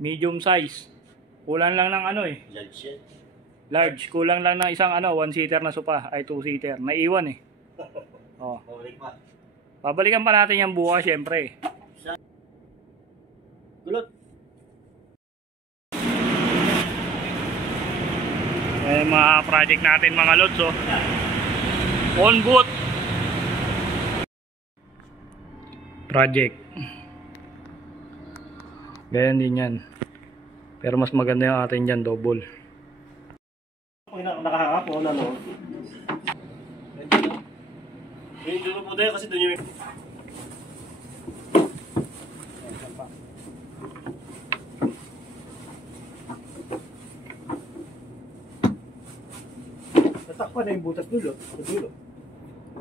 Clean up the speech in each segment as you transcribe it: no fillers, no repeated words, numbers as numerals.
Medium size. Kulang lang ng ano eh. Large. Kulang lang ng isang ano, 1-seater na sopa. Ay 2-seater. Naiwan eh. Oh. Babalikan pa natin yan bukas syempre. Gulot. Eh, mga project natin mga lods oh. On boot. Project. Ganyan din yan. Pero mas maganda yung atin dyan, double. Nakahangap o na no? Yung dulo po tayo kasi doon yung... Natakpan na yung butas dulo. Dulo.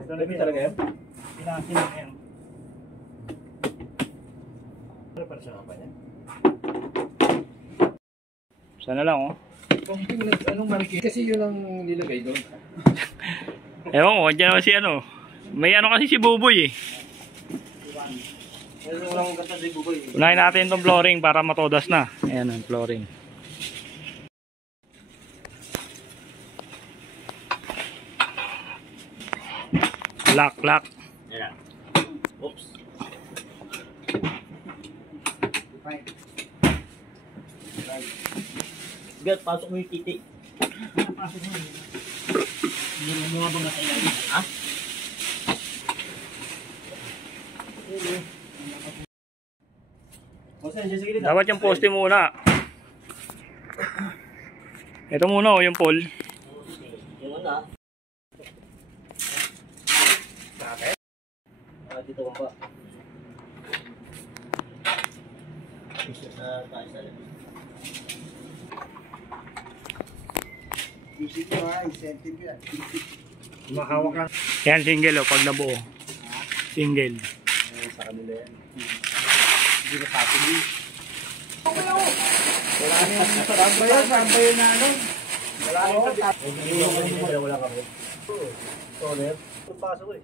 Dami talaga yan? Pinasin na yan. Ano para sa kapanya? Sana lang oh. Anong market? Kasi yun ang nilagay doon. Ewan ko, dyan naman si ano. May ano kasi si Buboy eh. Walang gata si Buboy. Unahin natin itong flooring para matodas na. Ayan ang flooring. Lock. Ayan. Oops. Gat, pasok mo yung titi. Pasok mo yun. Hindi mo nga ba matayaan? Ha? Dapat yung poste muna. Ito muna oh, yung pole. Yung una. Dito ka ba? Isip mo ha, incentive yan. Makahawak lang. Yan single oh, pag nabuo. Single. Sa kanila yan. Hindi na pasok din. Wala na yan. Saan ba yun na ano? Wala na yan. Wala kami. Toner. Pasok eh.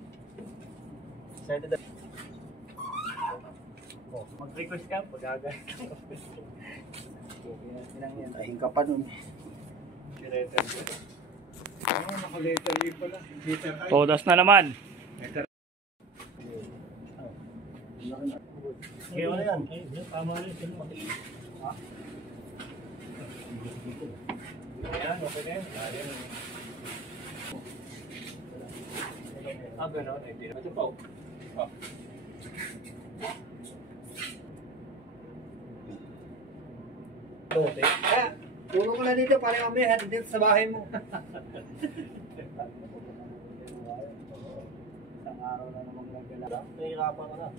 Excited na. Mag-request ka, pag-agay. Tahing ka pa nun. Naka-letter yun pala. Todas na naman. Kaya wala yan. Tama rin. Ayan, okay na yan. Gano'n. Hindi naman ito pa. Tulong ko na dito para kami hatid dito sa bahay mo. Isang araw na naman nagala. Nahihirapan ka na.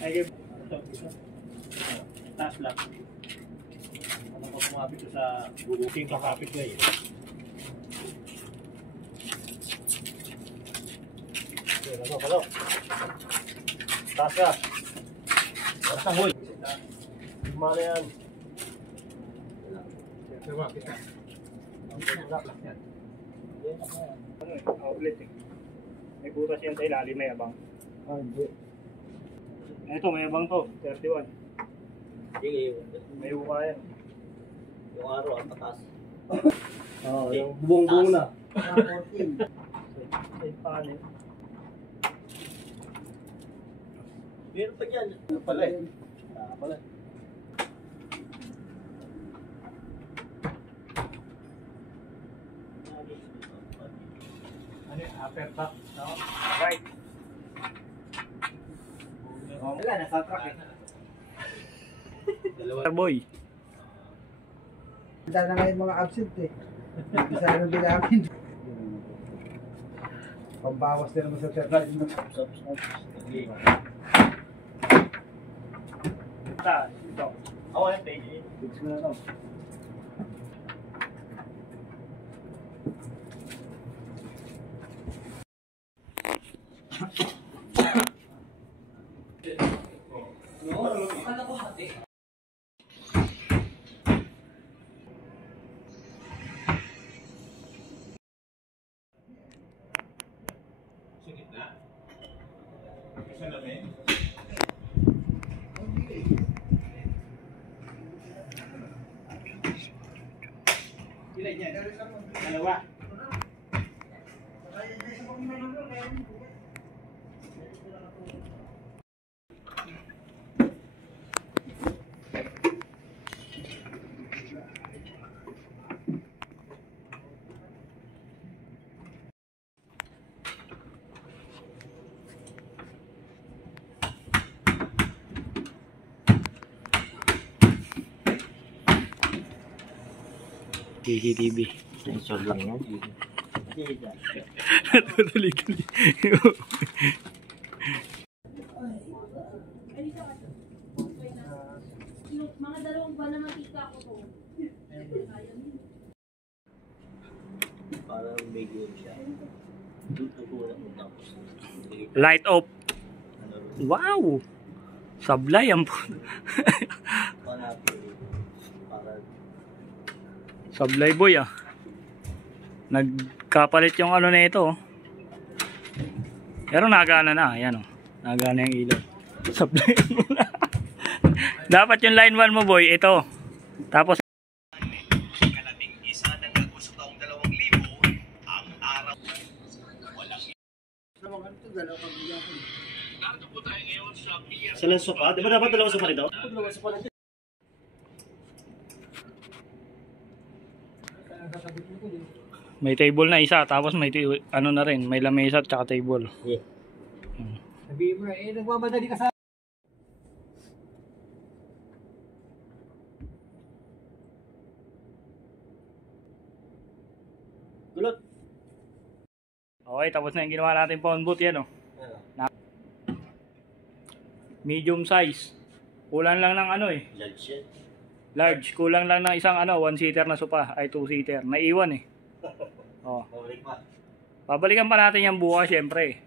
Ay, taas lang. Ano ko kumapit sa bubuking kakapit na yun. Ano? Taas ka. Taas na, huy. Gimana yan? Diba, kita. Outlet eh. May butas yan sa ilalim, may abang. Hindi. Ito, may abang to, 31. Sige, May uka yan. yung araw ang tatas. Oo, yung bubong-bubong na. 14. Side panel. Meron pa dyan. Ano pala eh? Pala. Ano yung upper back? No? Right. Wala, nasa-track eh. Boy. Handa na ngayon mga absent eh. Isa na bilangin. Pambawas din naman sa track. Ito. Ako yan, page. Fix mo na to. Dalawa. CCTV. Sensor lang yan. Tuloy-tuloy. Mga dalawang buwan na matika ko to. Parang medyo siya. Tutukuran mo tapos. Light off. Ano, Wow! Sablay ang panapin. Para Sablay boy ah. Nagkapalit yung ano na ito. Oh. Pero nagana na. Ayan oh. Nagana yung ilaw. Sablay mo na. Dapat yung line 1 mo boy. Ito. Tapos Kalating isa ng Agosto taong 2000, ang araw walang narito po tayo ngayon sa Pia. sa lanso pa? Di ba dapat dalawa sa parito? may table na isa. Tapos may ano na rin. May lamesa at saka table. Yeah. Sabihin mo na, nagmamadali ka sa... Gulot. Okay. Tapos na yung ginawa natin phone booth. Yan oh. Medium size. Kulang lang ng ano eh. Judge yan. Large. Kulang lang ng isang ano. 1-seater na sopa. Ay 2-seater. Naiwan eh. Oh. Pabalik pa. Babalikan pa natin yung bukas syempre.